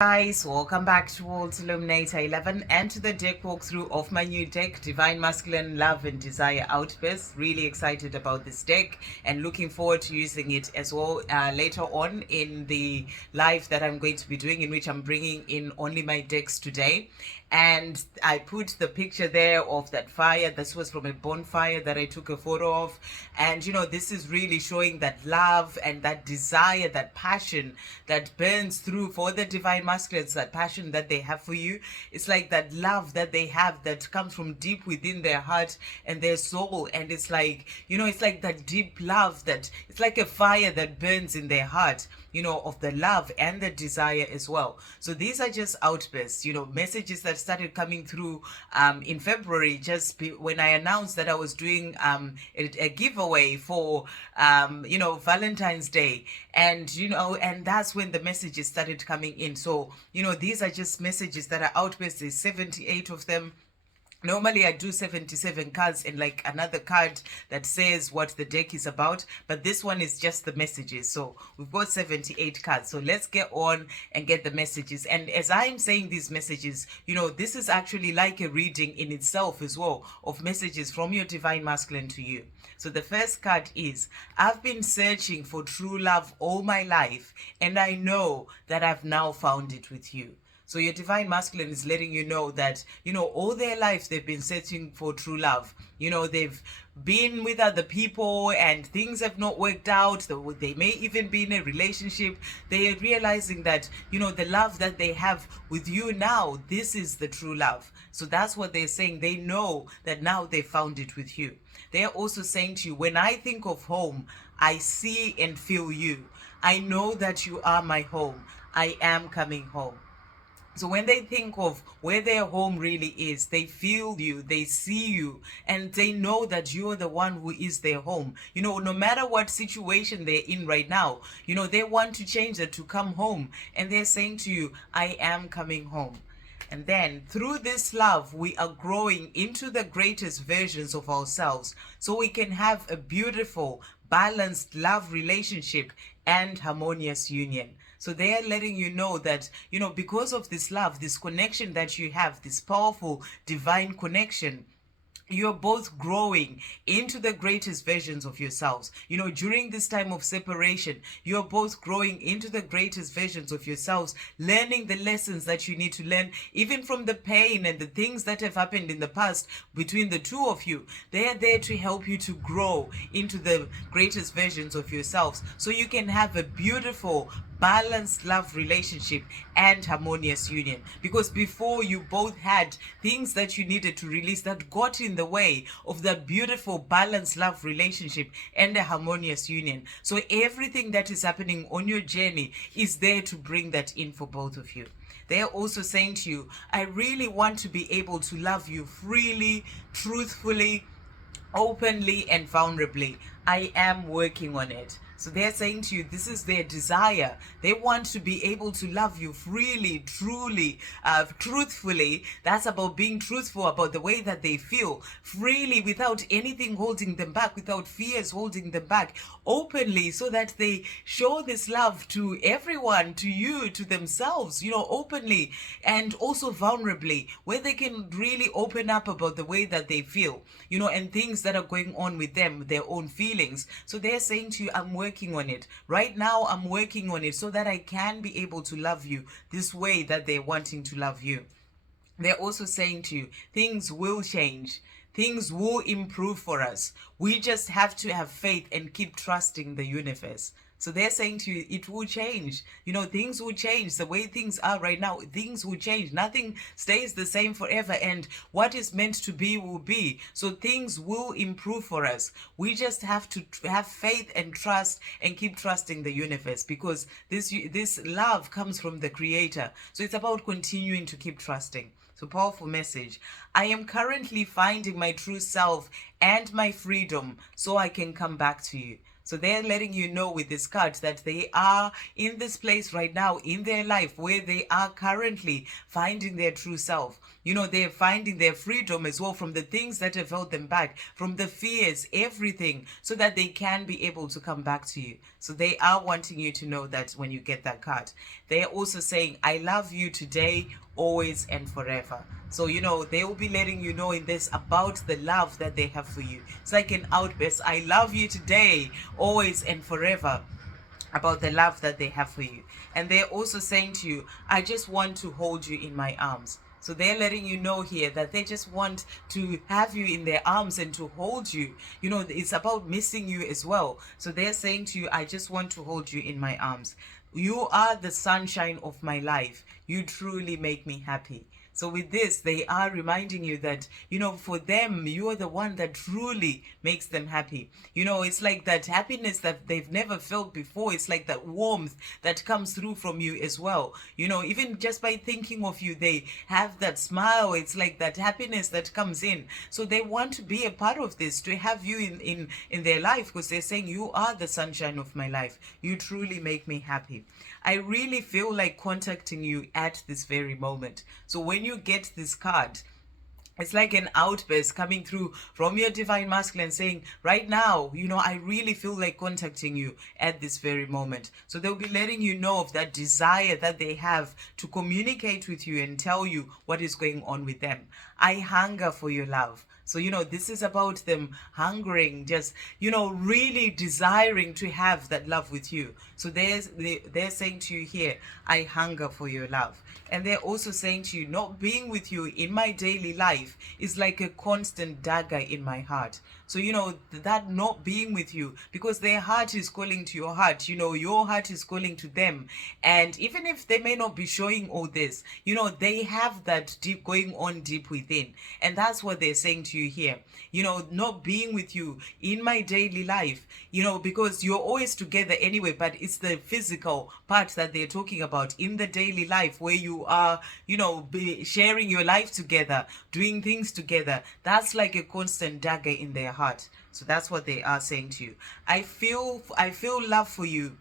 Guys, welcome back to World Illuminator 11 and to the deck walkthrough of my new deck, Divine Masculine Love and Desire Outbursts. Really excited about this deck and looking forward to using it as well later on in the live that I'm going to be doing, in which I'm bringing in only my decks today. And I put the picture there of that fire. This was from a bonfire that I took a photo of. And this is really showing that love and that desire, that passion that burns through for the divine masculines, that passion that they have for you. It's like that love that they have that comes from deep within their heart and their soul. And it's like, it's like that deep love that it's like a fire that burns in their heart, of the love and the desire as well. So these are just outbursts, messages that started coming through in February, when I announced that I was doing a giveaway for, Valentine's Day. And that's when the messages started coming in. So, these are just messages that are outbursts. There's 78 of them. Normally I do 77 cards and like another card that says what the deck is about, but this one is just the messages. So we've got 78 cards. So let's get on and get the messages. And as I'm saying these messages, this is actually like a reading in itself as well of messages from your divine masculine to you. So the first card is, I've been searching for true love all my life, and I know that I've now found it with you. So your divine masculine is letting you know that, all their life they've been searching for true love. They've been with other people and things have not worked out. They may even be in a relationship. They are realizing that, the love that they have with you now, this is the true love. So that's what they're saying. They know that now they found it with you. They're also saying to you, when I think of home, I see and feel you. I know that you are my home. I am coming home. So when they think of where their home really is, they feel you, they see you, and they know that you're the one who is their home. No matter what situation they're in right now, they want to change it to come home. And they're saying to you, I am coming home. And then through this love, we are growing into the greatest versions of ourselves so we can have a beautiful, balanced love relationship and harmonious union. So they are letting you know that, because of this love, this connection that you have, this powerful divine connection, you're both growing into the greatest versions of yourselves. During this time of separation, you're both growing into the greatest versions of yourselves, learning the lessons that you need to learn, even from the pain and the things that have happened in the past between the two of you. They are there to help you to grow into the greatest versions of yourselves so you can have a beautiful, balanced love relationship and harmonious union. Because before, you both had things that you needed to release that got in the way of that beautiful, balanced love relationship and a harmonious union. So everything that is happening on your journey is there to bring that in for both of you. They are also saying to you, I really want to be able to love you freely, truthfully, openly, and vulnerably. I am working on it. So they're saying to you, this is their desire. They want to be able to love you freely, truly, truthfully. That's about being truthful about the way that they feel, freely, without anything holding them back, without fears holding them back, openly, so that they show this love to everyone, to you, to themselves, openly, and also vulnerably, where they can really open up about the way that they feel, and things that are going on with them, their own feelings. So they're saying to you, I'm working on it. Right now, I'm working on it so that I can be able to love you this way that they're wanting to love you. They're also saying to you, things will change. Things will improve for us. We just have to have faith and keep trusting the universe. So they're saying to you, it will change. Things will change. The way things are right now, things will change. Nothing stays the same forever. And what is meant to be will be. So things will improve for us. We just have to have faith and trust and keep trusting the universe, because this love comes from the Creator. So it's about continuing to keep trusting. So powerful message. I am currently finding my true self and my freedom so I can come back to you. So they're letting you know with this card that they are in this place right now in their life where they are currently finding their true self. They're finding their freedom as well from the things that have held them back, from the fears, everything, so that they can be able to come back to you. So they are wanting you to know that when you get that card. They're also saying, I love you today, always, and forever. So, they will be letting you know in this about the love that they have for you. It's like an outburst. I love you today, always, and forever, about the love that they have for you. And they're also saying to you, I just want to hold you in my arms. So they're letting you know here that they just want to have you in their arms and to hold you. It's about missing you as well. So they're saying to you, I just want to hold you in my arms. You are the sunshine of my life. You truly make me happy. So with this, they are reminding you that, for them, you are the one that truly makes them happy. It's like that happiness that they've never felt before. It's like that warmth that comes through from you as well. Even just by thinking of you, they have that smile. It's like that happiness that comes in. So they want to be a part of this, to have you in their life, because they're saying, you are the sunshine of my life. You truly make me happy. I really feel like contacting you at this very moment. So when you get this card, it's like an outburst coming through from your divine masculine saying, right now, I really feel like contacting you at this very moment. So they'll be letting you know of that desire that they have to communicate with you and tell you what is going on with them. I hunger for your love. So, this is about them hungering, just, really desiring to have that love with you. So they're saying to you here, I hunger for your love. And they're also saying to you, not being with you in my daily life is like a constant dagger in my heart. So, that not being with you, because their heart is calling to your heart, your heart is calling to them. And even if they may not be showing all this, they have that deep going on deep within. And that's what they're saying to you here. Not being with you in my daily life, because you're always together anyway, but it's the physical part that they're talking about in the daily life where you are, sharing your life together, doing things together. That's like a constant dagger in their heart. So that's what they are saying to you. I feel love for you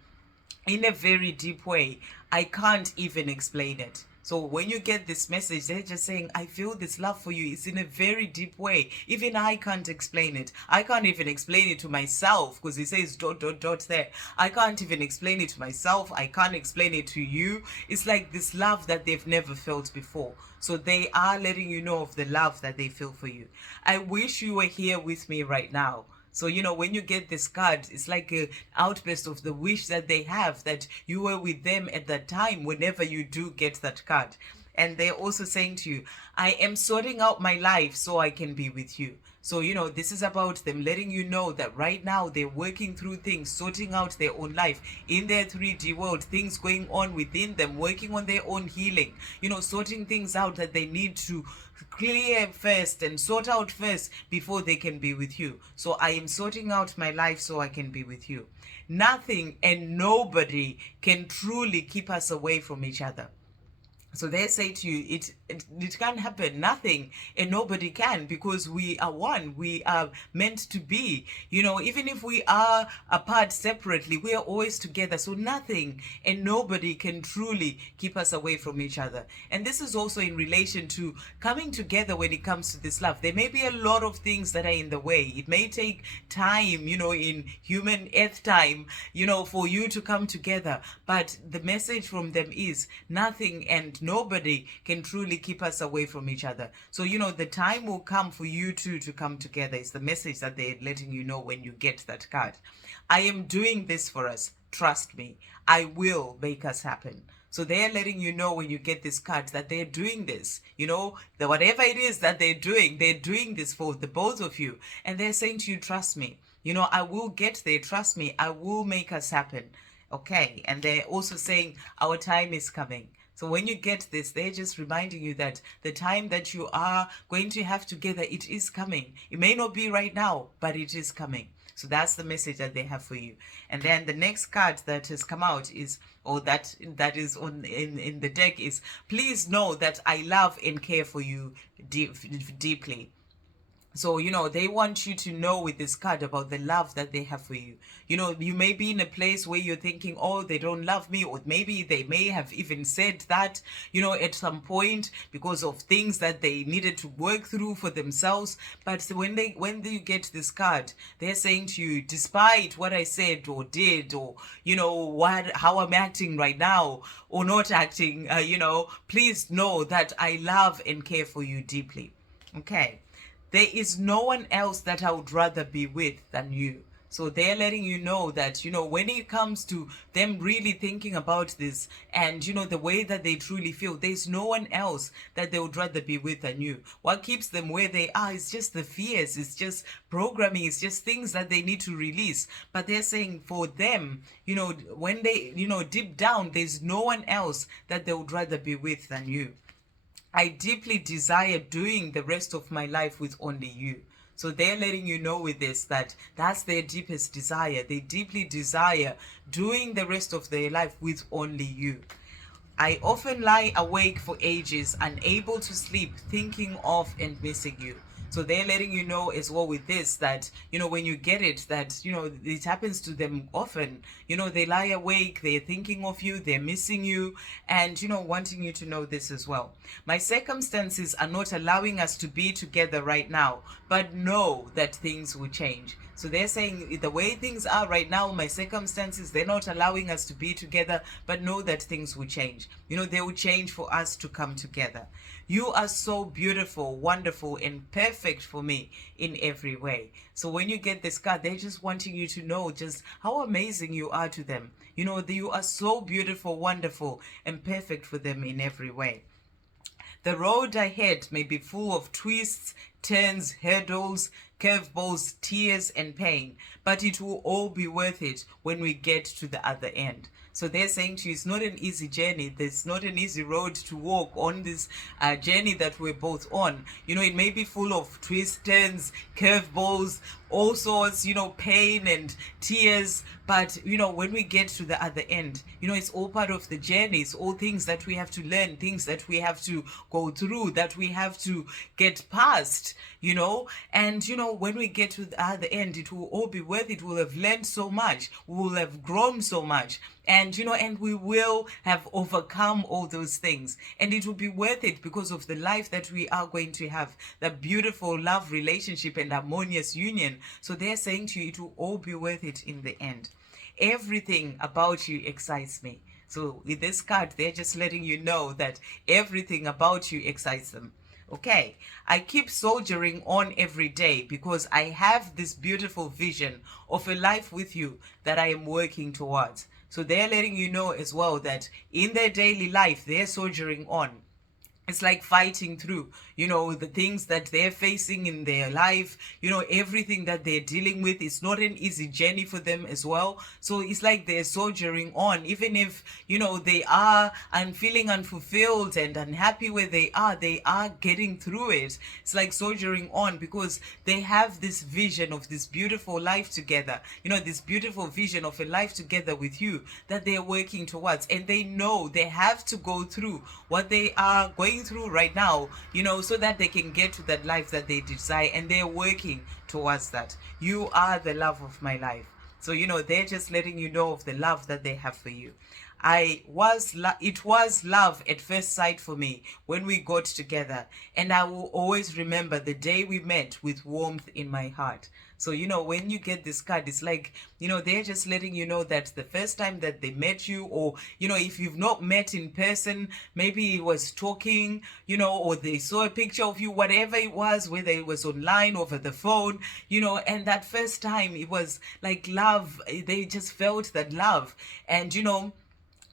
in a very deep way. I can't even explain it. So when you get this message, they're just saying, I feel this love for you. It's in a very deep way. Even I can't explain it. I can't even explain it to myself, because it says ... there. I can't even explain it to myself. I can't explain it to you. It's like this love that they've never felt before. So they are letting you know of the love that they feel for you. I wish you were here with me right now. So, when you get this card, it's like an outburst of the wish that they have that you were with them at that time whenever you do get that card. And they're also saying to you, I am sorting out my life so I can be with you. So, this is about them letting you know that right now they're working through things, sorting out their own life in their 3D world, things going on within them, working on their own healing, sorting things out that they need to clear first and sort out first before they can be with you. So I am sorting out my life so I can be with you. Nothing and nobody can truly keep us away from each other. So they say to you, it can't happen. Nothing and nobody can, because we are one. We are meant to be. Even if we are apart separately, we are always together. So nothing and nobody can truly keep us away from each other. And this is also in relation to coming together when it comes to this love. There may be a lot of things that are in the way. It may take time, in human earth time, for you to come together. But the message from them is nothing and nobody can truly keep us away from each other. So, the time will come for you two to come together. It's the message that they're letting you know when you get that card. I am doing this for us. Trust me. I will make us happen. So they're letting you know when you get this card that they're doing this, that whatever it is that they're doing this for the both of you. And they're saying to you, trust me, I will get there. Trust me, I will make us happen. Okay. And they're also saying our time is coming. So when you get this, they're just reminding you that the time that you are going to have together, it is coming. It may not be right now, but it is coming. So that's the message that they have for you. And then the next card that has come out is, or that is on in the deck is, please know that I love and care for you deeply. So, they want you to know with this card about the love that they have for you. You may be in a place where you're thinking, oh, they don't love me, or maybe they may have even said that, at some point because of things that they needed to work through for themselves. But when you get this card, they're saying to you, despite what I said or did, or, how I'm acting right now or not acting, please know that I love and care for you deeply. Okay. There is no one else that I would rather be with than you. So they're letting you know that, when it comes to them really thinking about this and, the way that they truly feel, there's no one else that they would rather be with than you. What keeps them where they are is just the fears, it's just programming, it's just things that they need to release. But they're saying for them, when they, deep down, there's no one else that they would rather be with than you. I deeply desire doing the rest of my life with only you. So they're letting you know with this that that's their deepest desire. They deeply desire doing the rest of their life with only you. I often lie awake for ages, unable to sleep, thinking of and missing you. So they're letting you know as well with this that, when you get it, that, it happens to them often. They lie awake, they're thinking of you, they're missing you, and, wanting you to know this as well. My circumstances are not allowing us to be together right now, but know that things will change. So they're saying the way things are right now, my circumstances, they're not allowing us to be together, but know that things will change. They will change for us to come together. You are so beautiful, wonderful, and perfect for me in every way. So when you get this card, they're just wanting you to know just how amazing you are to them. You are so beautiful, wonderful, and perfect for them in every way. The road ahead may be full of twists, turns, hurdles, curveballs, tears, and pain, but it will all be worth it when we get to the other end. So they're saying to you, it's not an easy journey. There's not an easy road to walk on this journey that we're both on. It may be full of twists, turns, curveballs, all sorts, pain and tears. But, when we get to the other end, it's all part of the journey. It's all things that we have to learn, things that we have to go through, that we have to get past, And, when we get to the other end, it will all be worth it. We'll have learned so much. We will have grown so much. And, and we will have overcome all those things. And it will be worth it because of the life that we are going to have, the beautiful love relationship and harmonious union. So they're saying to you, it will all be worth it in the end. Everything about you excites me. So with this card, they're just letting you know that everything about you excites them. Okay, I keep soldiering on every day because I have this beautiful vision of a life with you that I am working towards. So they're letting you know as well that in their daily life, they're soldiering on. It's like fighting through, the things that they're facing in their life, everything that they're dealing with. It's not an easy journey for them as well. So it's like they're soldiering on, even if, they are feeling unfulfilled and unhappy where they are getting through it. It's like soldiering on because they have this vision of this beautiful life together, this beautiful vision of a life together with you that they're working towards. And they know they have to go through what they are going through right now, so that they can get to that life that they desire, and they're working towards that. You are the love of my life. So, they're just letting you know of the love that they have for you. It was love at first sight for me when we got together, and I will always remember the day we met with warmth in my heart. So, when you get this card, it's like, they're just letting you know that the first time that they met you, or, if you've not met in person, maybe it was talking, or they saw a picture of you, whatever it was, whether it was online, over the phone, and that first time it was like love. They just felt that love. And,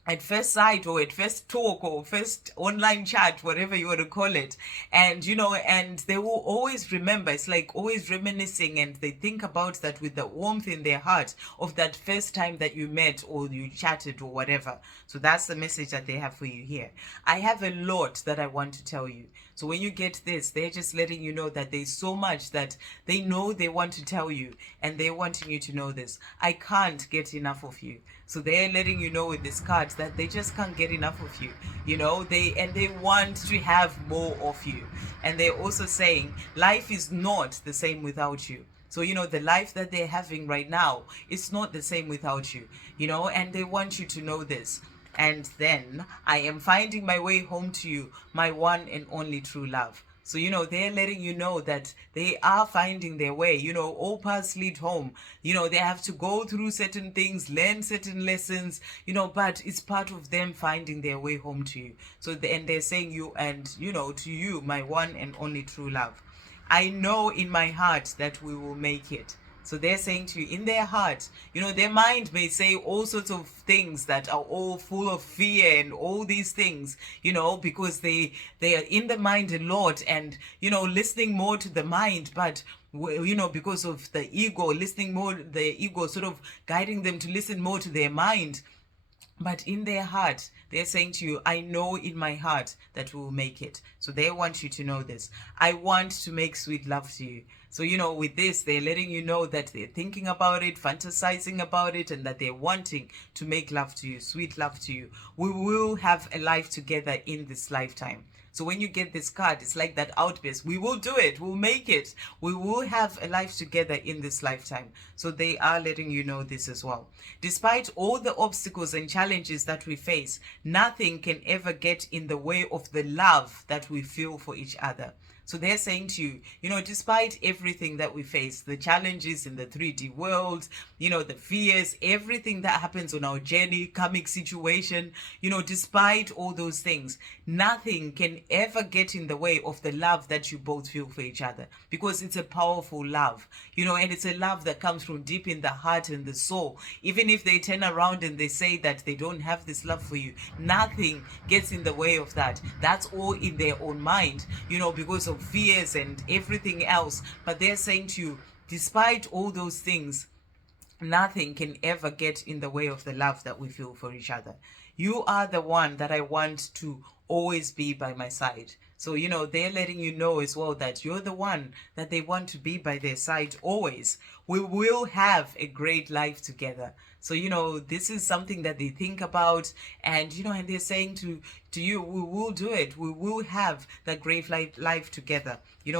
at first sight, or at first talk, or first online chat, whatever you want to call it. And, and they will always remember. It's like always reminiscing, and they think about that with the warmth in their heart of that first time that you met or you chatted or whatever. So that's the message that they have for you here. I have a lot that I want to tell you. So when you get this, they're just letting you know that there's so much that they know they want to tell you, and they're wanting you to know this. I can't get enough of you. So they're letting you know with this card fact that they just can't get enough of you. They want to have more of you. And they're also saying life is not the same without you. So, the life that they're having right now, it's not the same without you, and they want you to know this. And then I am finding my way home to you, my one and only true love. So, they're letting you know that they are finding their way. All paths lead home. They have to go through certain things, learn certain lessons, but it's part of them finding their way home to you. So, and they're saying you and, to you, my one and only true love. I know in my heart that we will make it. So they're saying to you, in their heart, their mind may say all sorts of things that are all full of fear and all these things, because they are in the mind a lot and, listening more to the mind, but because of the ego, the ego sort of guiding them to listen more to their mind. But in their heart, they're saying to you, I know in my heart that we will make it. So they want you to know this. I want to make sweet love to you. So, with this, they're letting you know that they're thinking about it, fantasizing about it, and that they're wanting to make love to you, sweet love to you. We will have a life together in this lifetime. So when you get this card, it's like that outburst. We will do it. We'll make it. We will have a life together in this lifetime. So they are letting you know this as well. Despite all the obstacles and challenges that we face, nothing can ever get in the way of the love that we feel for each other. So they're saying to you, despite everything that we face, the challenges in the 3D world, the fears, everything that happens on our journey, karmic situation, despite all those things, nothing can ever get in the way of the love that you both feel for each other, because it's a powerful love, and it's a love that comes from deep in the heart and the soul. Even if they turn around and they say that they don't have this love for you, nothing gets in the way of that. That's all in their own mind, because of fears and everything else. But they're saying to you, despite all those things, nothing can ever get in the way of the love that we feel for each other. You are the one that I want to always be by my side. So, they're letting you know as well that you're the one that they want to be by their side always. We will have a great life together. So, this is something that they think about, and, and they're saying to you, we will do it. We will have that great life together,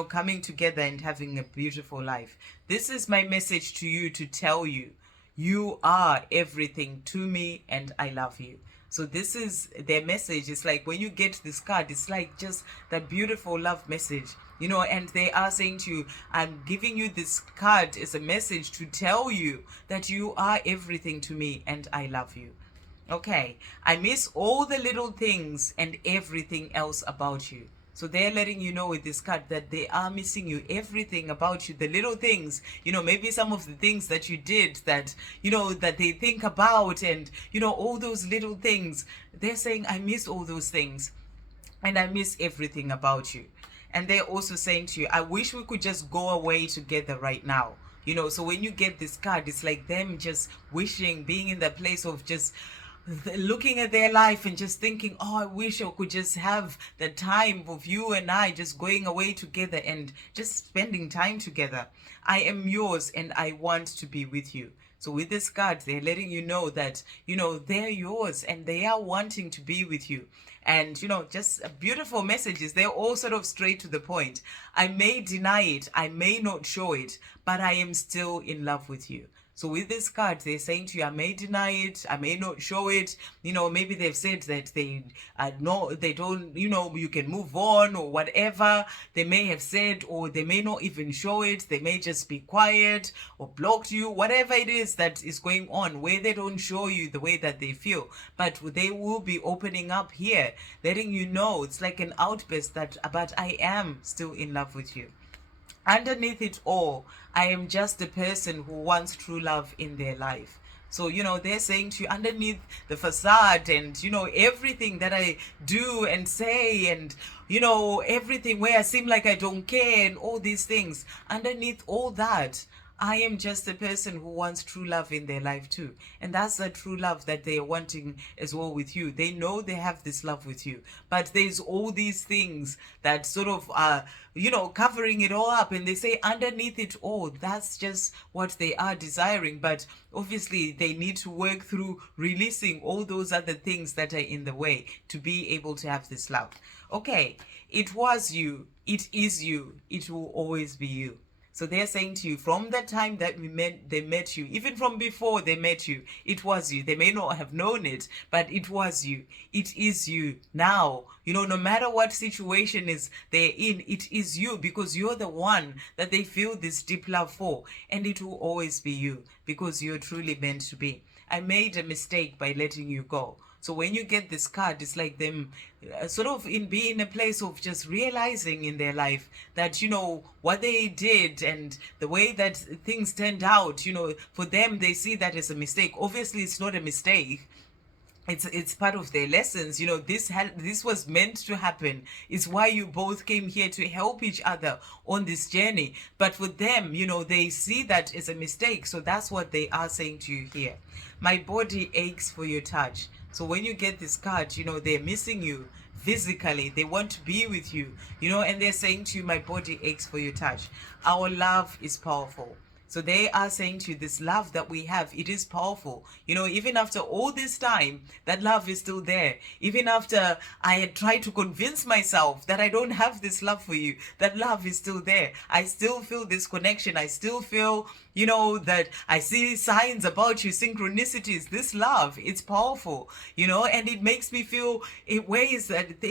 coming together and having a beautiful life. This is my message to you, to tell you, you are everything to me and I love you. So this is their message. It's like when you get this card, it's like just that beautiful love message, and they are saying to you, I'm giving you this card as a message to tell you that you are everything to me and I love you. Okay, I miss all the little things and everything else about you. So they're letting you know with this card that they are missing you, everything about you, the little things, maybe some of the things that you did that, that they think about, and, all those little things. They're saying, I miss all those things and I miss everything about you. And they're also saying to you, I wish we could just go away together right now. So when you get this card, it's like them just wishing, being in the place of just looking at their life and just thinking, oh, I wish I could just have the time of you and I just going away together and just spending time together. I am yours and I want to be with you. So with this card, they're letting you know that, they're yours and they are wanting to be with you. And, just beautiful messages. They're all sort of straight to the point. I may deny it, I may not show it, but I am still in love with you. So with this card, they're saying to you, I may deny it, I may not show it. Maybe they've said that they don't, you can move on or whatever they may have said, or they may not even show it. They may just be quiet or blocked you, whatever it is that is going on, where they don't show you the way that they feel. But they will be opening up here, letting you know it's like an outburst that, but I am still in love with you. Underneath it all, I am just a person who wants true love in their life. So, they're saying to you, underneath the facade and, everything that I do and say and, everything where I seem like I don't care and all these things, underneath all that, I am just a person who wants true love in their life too. And that's the true love that they are wanting as well with you. They know they have this love with you, but there's all these things that sort of are, covering it all up. And they say underneath it all, that's just what they are desiring. But obviously, they need to work through releasing all those other things that are in the way to be able to have this love. Okay, it was you, it is you, it will always be you. So they're saying to you, from the time that they met you, even from before they met you, it was you. They may not have known it, but it was you. It is you now. No matter what situation is they're in, it is you, because you're the one that they feel this deep love for. And it will always be you, because you're truly meant to be. I made a mistake by letting you go. So when you get this card, it's like them sort of being in a place of just realizing in their life that, what they did and the way that things turned out, for them, they see that as a mistake. Obviously, it's not a mistake. It's part of their lessons. This was meant to happen. It's why you both came here, to help each other on this journey. But for them, they see that as a mistake. So that's what they are saying to you here. My body aches for your touch. So when you get this card, they're missing you physically. They want to be with you, and they're saying to you, my body aches for your touch. Our love is powerful. So they are saying to you, this love that we have, it is powerful. Even after all this time, that love is still there. Even after I had tried to convince myself that I don't have this love for you, that love is still there. I still feel this connection. I still feel, that I see signs about you, synchronicities. This love, it's powerful, and it makes me feel in ways that,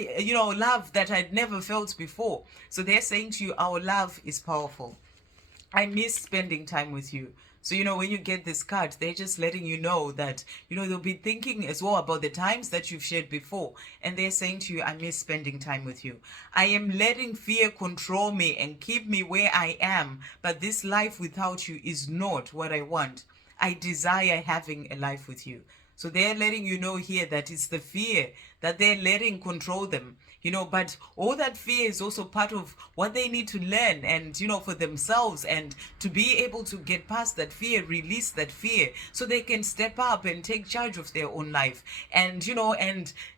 love that I'd never felt before. So they're saying to you, our love is powerful. I miss spending time with you. So, when you get this card, they're just letting you know that, they'll be thinking as well about the times that you've shared before. And they're saying to you, I miss spending time with you. I am letting fear control me and keep me where I am. But this life without you is not what I want. I desire having a life with you. So they're letting you know here that it's the fear that they're letting control them, but all that fear is also part of what they need to learn and, for themselves, and to be able to get past that fear, release that fear, so they can step up and take charge of their own life and,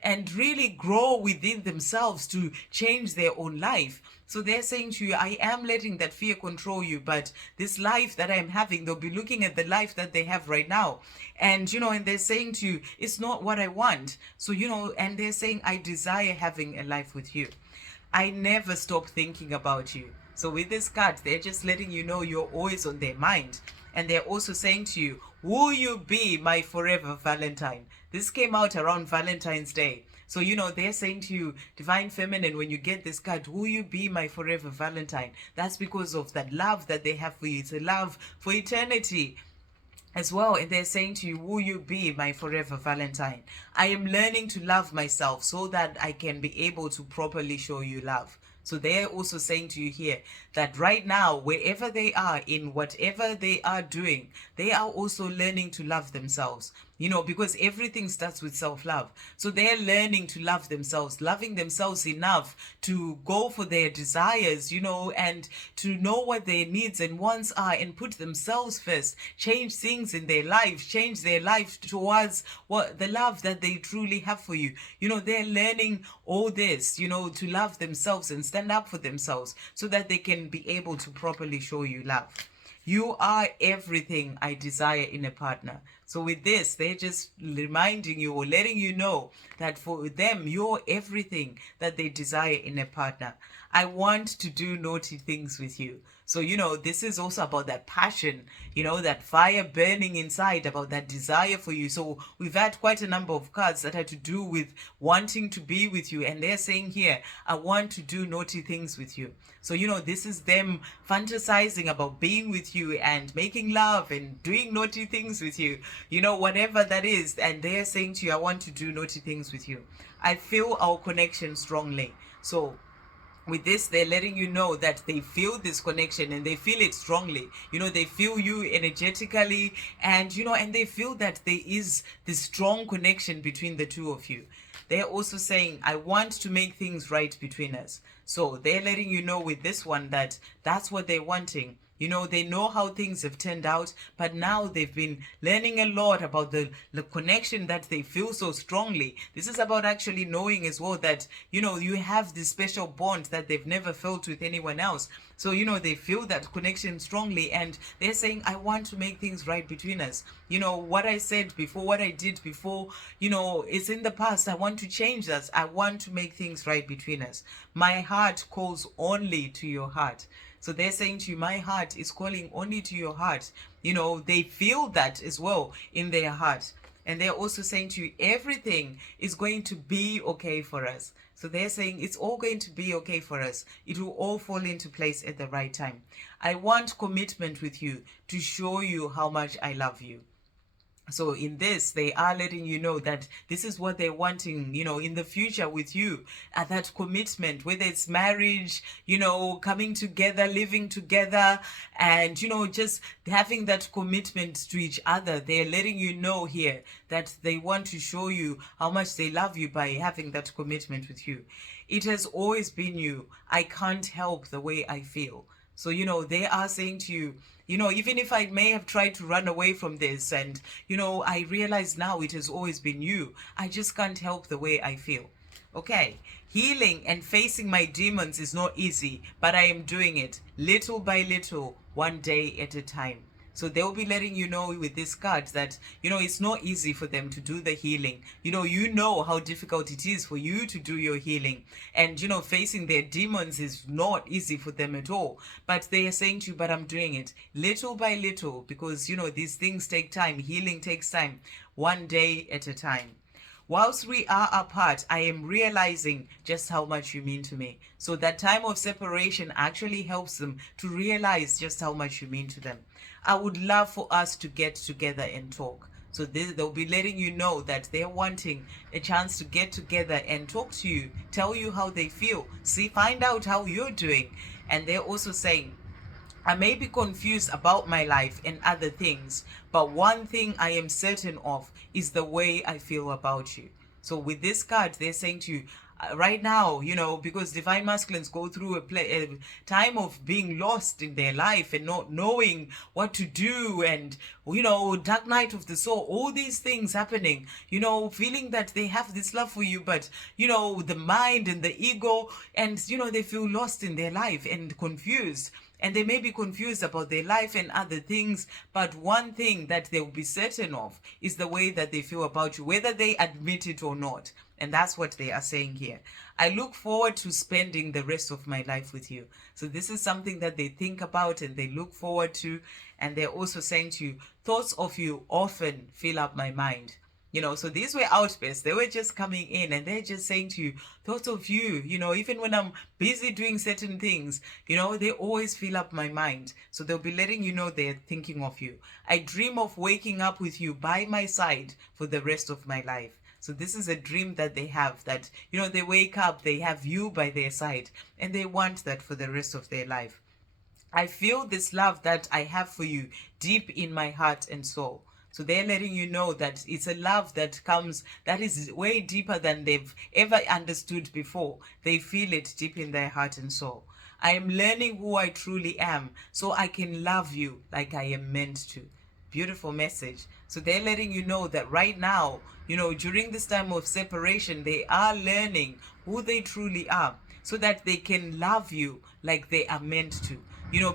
and really grow within themselves to change their own life. So they're saying to you, I am letting that fear control you, but this life that I'm having, they'll be looking at the life that they have right now. And, and they're saying to you, it's not what I want. So, and they're saying, I desire having a life with you. I never stop thinking about you. So with this card, they're just letting you know you're always on their mind. And they're also saying to you, will you be my forever Valentine? This came out around Valentine's Day. So, they're saying to you, Divine Feminine, when you get this card, will you be my forever Valentine? That's because of that love that they have for you. It's a love for eternity as well. And they're saying to you, will you be my forever Valentine? I am learning to love myself so that I can be able to properly show you love. So they're also saying to you here that right now, wherever they are, in whatever they are doing, they are also learning to love themselves. Because everything starts with self-love. So they're learning to love themselves, loving themselves enough to go for their desires, and to know what their needs and wants are, and put themselves first, change things in their life, change their life towards what the love that they truly have for you. They're learning all this, to love themselves and stand up for themselves so that they can be able to properly show you love. You are everything I desire in a partner. So with this, they're just reminding you or letting you know that for them, you're everything that they desire in a partner. I want to do naughty things with you. So, this is also about that passion, that fire burning inside, about that desire for you. So we've had quite a number of cards that had to do with wanting to be with you. And they're saying here, I want to do naughty things with you. So, this is them fantasizing about being with you and making love and doing naughty things with you, whatever that is. And they're saying to you, I want to do naughty things with you. I feel our connection strongly. So with this, they're letting you know that they feel this connection and they feel it strongly. They feel you energetically, and, and they feel that there is this strong connection between the two of you. They're also saying, I want to make things right between us. So they're letting you know with this one that that's what they're wanting. They know how things have turned out, but now they've been learning a lot about the connection that they feel so strongly. This is about actually knowing as well that, you have this special bond that they've never felt with anyone else. So, they feel that connection strongly, and they're saying, I want to make things right between us. What I said before, what I did before, it's in the past. I want to change that. I want to make things right between us. My heart calls only to your heart. So they're saying to you, my heart is calling only to your heart. They feel that as well in their heart. And they're also saying to you, everything is going to be okay for us. So they're saying it's all going to be okay for us. It will all fall into place at the right time. I want commitment with you to show you how much I love you. So in this, they are letting you know that this is what they're wanting, in the future with you. That commitment, whether it's marriage, coming together, living together, and, just having that commitment to each other. They're letting you know here that they want to show you how much they love you by having that commitment with you. It has always been you. I can't help the way I feel. So, they are saying to you, even if I may have tried to run away from this and, I realize now it has always been you. I just can't help the way I feel. Okay. Healing and facing my demons is not easy, but I am doing it little by little, one day at a time. So they'll be letting you know with this card that, it's not easy for them to do the healing. You know how difficult it is for you to do your healing. And, facing their demons is not easy for them at all. But they are saying to you, but I'm doing it little by little because, these things take time. Healing takes time, one day at a time. Whilst we are apart, I am realizing just how much you mean to me. So that time of separation actually helps them to realize just how much you mean to them. I would love for us to get together and talk. So they'll be letting you know that they're wanting a chance to get together and talk to you, tell you how they feel, find out how you're doing. And they're also saying, I may be confused about my life and other things, but one thing I am certain of is the way I feel about you. So with this card, they're saying to you, right now, because divine masculines go through a time of being lost in their life and not knowing what to do, and dark night of the soul, all these things happening, feeling that they have this love for you, but the mind and the ego, and they feel lost in their life and confused. And they may be confused about their life and other things, but one thing that they will be certain of is the way that they feel about you, whether they admit it or not. And that's what they are saying here. I look forward to spending the rest of my life with you. So this is something that they think about and they look forward to. And they're also saying to you, thoughts of you often fill up my mind. So these were outbursts. They were just coming in and they're just saying to you, thoughts of you, even when I'm busy doing certain things, they always fill up my mind. So they'll be letting you know they're thinking of you. I dream of waking up with you by my side for the rest of my life. So this is a dream that they have, that, they wake up, they have you by their side, and they want that for the rest of their life. I feel this love that I have for you deep in my heart and soul. So they're letting you know that it's a love that is way deeper than they've ever understood before. They feel it deep in their heart and soul. I am learning who I truly am so I can love you like I am meant to. Beautiful message. So they're letting you know that right now, during this time of separation, they are learning who they truly are so that they can love you like they are meant to.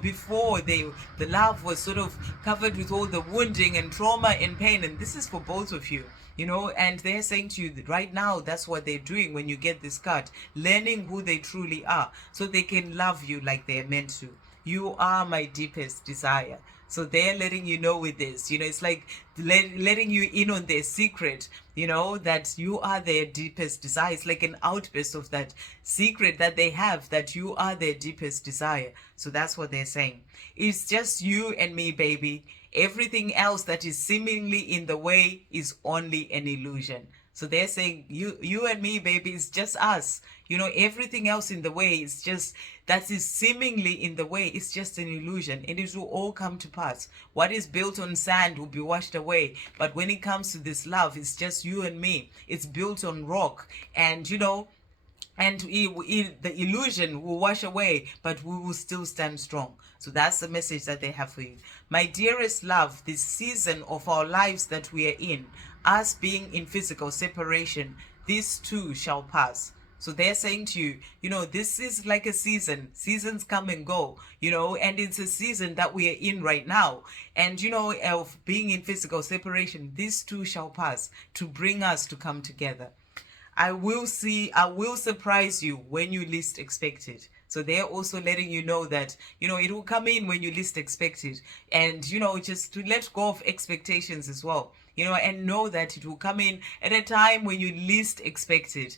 Before the love was sort of covered with all the wounding and trauma and pain, and this is for both of you. And they're saying to you that right now, that's what they're doing when you get this card, learning who they truly are so they can love you like they're meant to. You are my deepest desire. So they're letting you know with this, it's like letting you in on their secret, that you are their deepest desire. It's like an outburst of that secret that they have, that you are their deepest desire. So that's what they're saying. It's just you and me, baby. Everything else that is seemingly in the way is only an illusion. So they're saying, you and me, baby, it's just us. Everything else in the way is just, that is seemingly in the way, it's just an illusion. And it will all come to pass. What is built on sand will be washed away. But when it comes to this love, it's just you and me. It's built on rock. And, and the illusion will wash away, but we will still stand strong. So that's the message that they have for you. My dearest love, this season of our lives that we are in, us being in physical separation, this too shall pass. So they're saying to you, this is like a season. Seasons come and go, and it's a season that we are in right now. And, of being in physical separation, this too shall pass to bring us to come together. I will surprise you when you least expect it. So they're also letting you know that, it will come in when you least expect it. And, just to let go of expectations as well, and know that it will come in at a time when you least expect it,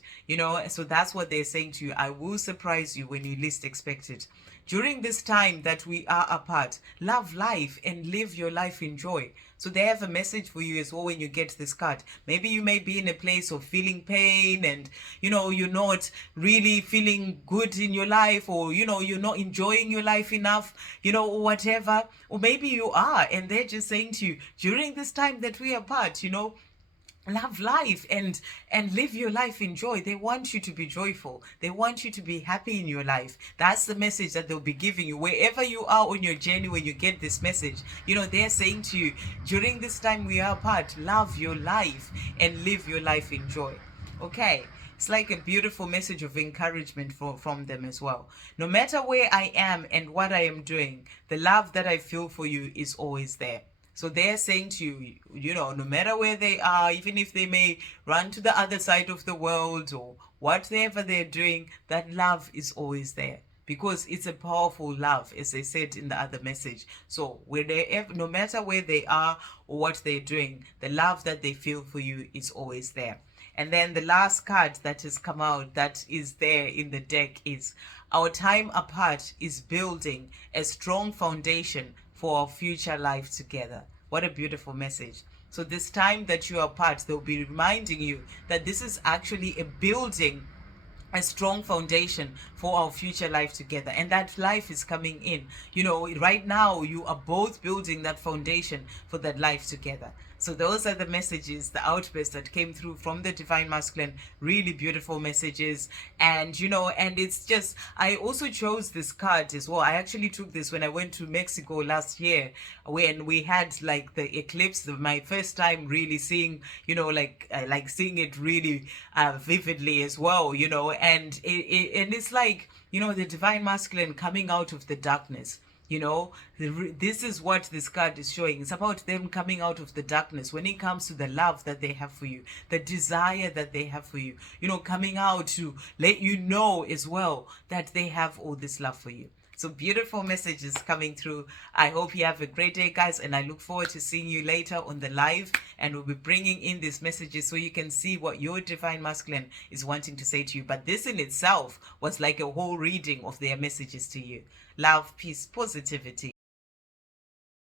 So that's what they're saying to you. I will surprise you when you least expect it. During this time that we are apart, love life and live your life in joy. So they have a message for you as well when you get this card. Maybe you may be in a place of feeling pain and, you're not really feeling good in your life, or, you're not enjoying your life enough, or whatever. Or maybe you are, and they're just saying to you, during this time that we are apart, love life and live your life in joy. They want you to be joyful. They want you to be happy in your life. That's the message that they'll be giving you wherever you are on your journey. When you get this message, they're saying to you, during this time we are apart, love your life and live your life in joy. Okay, it's like a beautiful message of encouragement from them as well. No matter where I am and what I am doing, the love that I feel for you is always there. So they're saying to you, no matter where they are, even if they may run to the other side of the world or whatever they're doing, that love is always there. Because it's a powerful love, as they said in the other message. So wherever, no matter where they are or what they're doing, the love that they feel for you is always there. And then the last card that has come out that is there in the deck is, our time apart is building a strong foundation for our future life together. What a beautiful message. So this time that you are apart, they'll be reminding you that this is actually a building a strong foundation for our future life together, and that life is coming in. Right now you are both building that foundation for that life together. So those are the messages, the outbursts that came through from the divine masculine. Really beautiful messages. And and it's just, I also chose this card as well. I actually took this when I went to Mexico last year, when we had like the eclipse, my first time really seeing, like seeing it really vividly as well, and and it's like, the divine masculine coming out of the darkness. This is what this card is showing. It's about them coming out of the darkness when it comes to the love that they have for you, the desire that they have for you, coming out to let you know as well that they have all this love for you. So beautiful messages coming through. I hope you have a great day, guys, and I look forward to seeing you later on the live, and we'll be bringing in these messages so you can see what your divine masculine is wanting to say to you. But this in itself was like a whole reading of their messages to you. Love, peace, positivity.